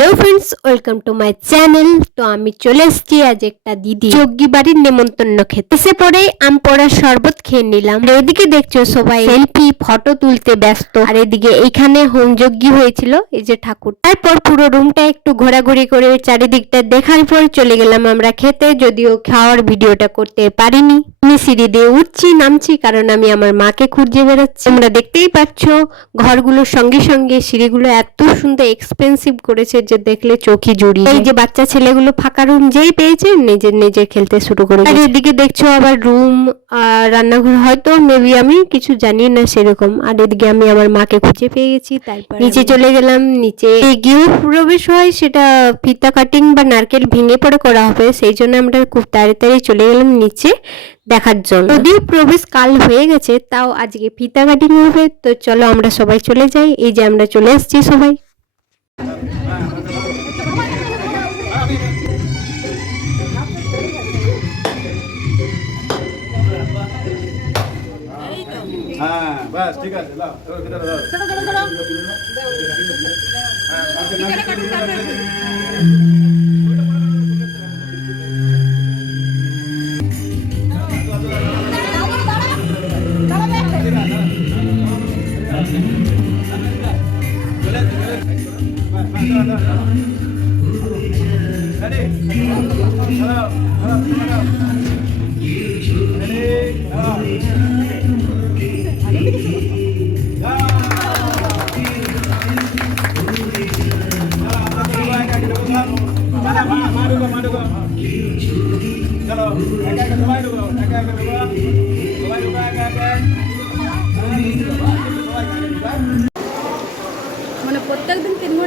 Hello friends welcome to my channel তো আমি চলে এসেছি আজ একটা দিদি যোগ্যী বাড়ির নেমন্তন্ন খেতে। এসে পরে আম পড়ার শরবত খেয়ে নিলাম। এদিকে দেখছ সবাই সেলফি ফটো তুলতে ব্যস্ত। আর এদিকে এইখানে হোম যজ্ঞ হয়েছিল, এই যে ঠাকুর। তারপর পুরো রুমটা একটু ঘোরাঘুরি করে চারিদিকটা দেখার পর চলে গেলাম আমরা খেতে, যদিও খাওয়ার ভিডিওটা করতে পারিনি। আমি সিঁড়ি দিয়ে উঠছি, নামছি, কারণ আমি আমার মাকে খুঁজে বেরোচ্ছি তোমরা দেখতেই পাচ্ছ, ঘরগুলোর সঙ্গে সঙ্গে সিঁড়িগুলো এত সুন্দর এক্সপেন্সিভ করেছে যে দেখলে চোখই জুড়ি এই যে বাচ্চা ছেলেগুলো ফাঁকা রুম যেই পেয়েছে নিজের নিজে খেলতে শুরু করে আর এদিকে দেখছ আবার রুম আর রান্নাঘর হয়তো মেবি আমি কিছু জানি না সেরকম। আর এদিকে আমি আমার মাকে খুঁজে পেয়ে গেছি তারপর নিচে চলে গেলাম নিচে গৃহ প্রবেশ হয় সেটা ফিতা কাটিং বা নারকেল ভেঙে পড়ে করা হবে সেই জন্য আমরা খুব তাড়াতাড়ি চলে গেলাম নিচে দেখার জন্য। যদিও প্রবেশ কাল হয়ে গেছে তাও আজকে ফিতা কাটিং হবে তো চলো আমরা সবাই চলে যাই। এই যে আমরা চলে এসেছি সবাই। হ্যাঁ বাস ঠিক আছে লাও তোর ভিতরে দাও হ্যাঁ, মাকে নাকি- Ready? Hello. Hello. Hello. మాడుకో మాడుకో చలో ఎక్కడ మాడుకో ఎక్కడ మాడుకో మన పొత్తకు దీనికి ఎన్ని